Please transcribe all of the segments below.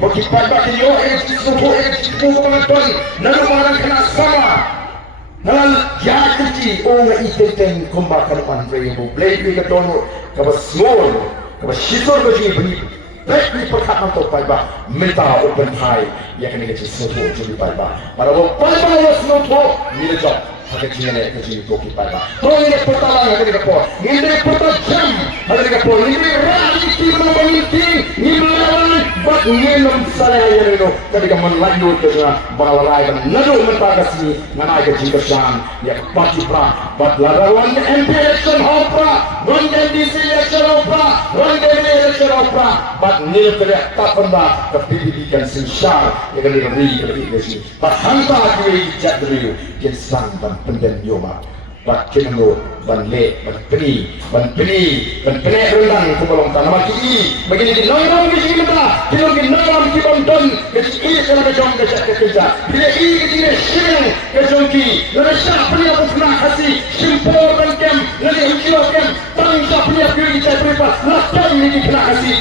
bagi pada yo semua penonton lalu malam kena sama lalu ya kecil orang itu kembali ke play ke tono ke small ke sisor ke beri baik ni perkhidmatan untuk pada minta open high yang kena kecil semua jadi pada pada pada semua ni job pakai cina kecil kopi pada kalau ini pertama ada di kapal ini pertama jam ada di kapal ini ragi tim memimpin ini melawan buat minum saya yang itu ketika melanjut ke sana balai dan nadu mentagasi nama kecil kesan yang pasti pra buat lawan MP election opera one DC election opera one election opera buat nil kerja tak pernah kependidikan sinsar yang diberi kependidikan buat hantar diri jadriu yang sang dan pendem yoma buat kenal ban le ban peni rendang ke bolong tanah mati begini di nomor mesti kita kilo di nomor kita don mesti kalau kejong kerja bila ini kita sering kejongki lalu siapa yang pernah kasih simpul dan kem lalu hijau kem bangsa punya kiri kita berapa lakukan ini pernah kasih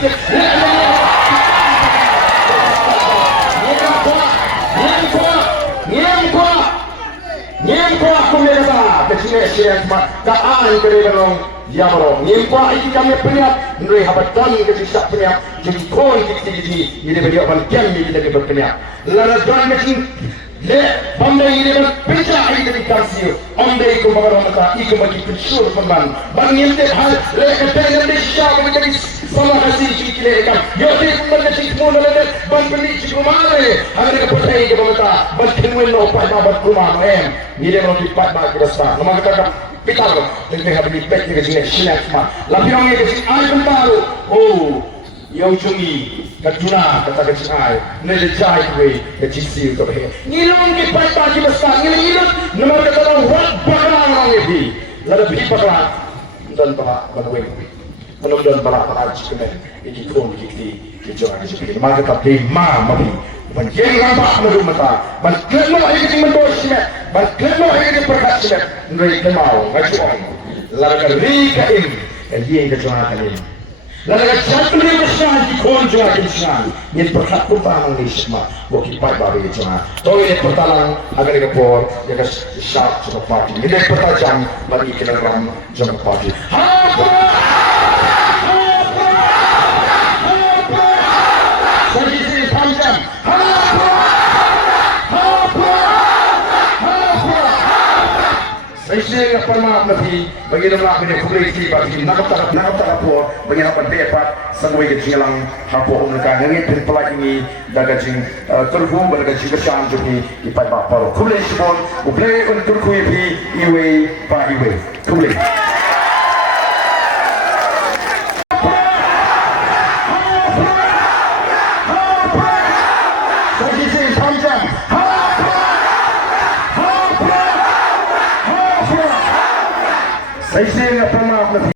Nyempo aku mereka kecil siang kaan kerana Yamro, nyempo iki kami penyak, nuri habatan kecil sak penyak, jadi kon kecil ini beliau akan kami kita berpenyak. Lalu jangan kecil le bandai ini berpecah ini dikasih, andai itu bagai mata, itu bagi pensur peman. Bangin teh hal le ketengan di siapa menjadi sama kasih cikil ikan. Jadi menjadi semua dalam ban beli cikul mana? Agar kita percaya ke mata, ban kenwin lo pada ban rumah em. Ini mau dipat bagi kita. Nama kita pitar, kita habis dipet ni kesini silat semua. Tapi orang ni kesini ay bentar. Oh, yang cumi, katuna kata kesini ay, ni jahit we, kecil tu he. Ni orang dipat bagi besar. Ni nama kita orang wat bakal orang ni. Lalu pergi bakal dan bakal bantuin. Menurut balak balak cikgu ini pun kita kejuang seperti mana kita beri mami, banjir rampak menurut mata, banjir no ini kita mentor simet, banjir no ini kita perkat simet, nuri kemau, ngajuan, lalu kali kain, yang kejuang kali, lalu jatuh ni besar di konjuang kejuang, yang perkat pun tangan ni semua, bukti pai baru kejuang, tahu ini pertalang agar kita por, yang kesat sama parti, ini pertajam bagi kita dalam jam parti. Saya apa maaf nanti bagaimana punya kualiti bagi nak apa bagaimana dapat semua kejilang apa mereka ini pelak ini daging terhubung daging besar jadi ipai bapa kualiti pun boleh untuk kualiti iwe pak iwe kualiti. Saya apa maaf nanti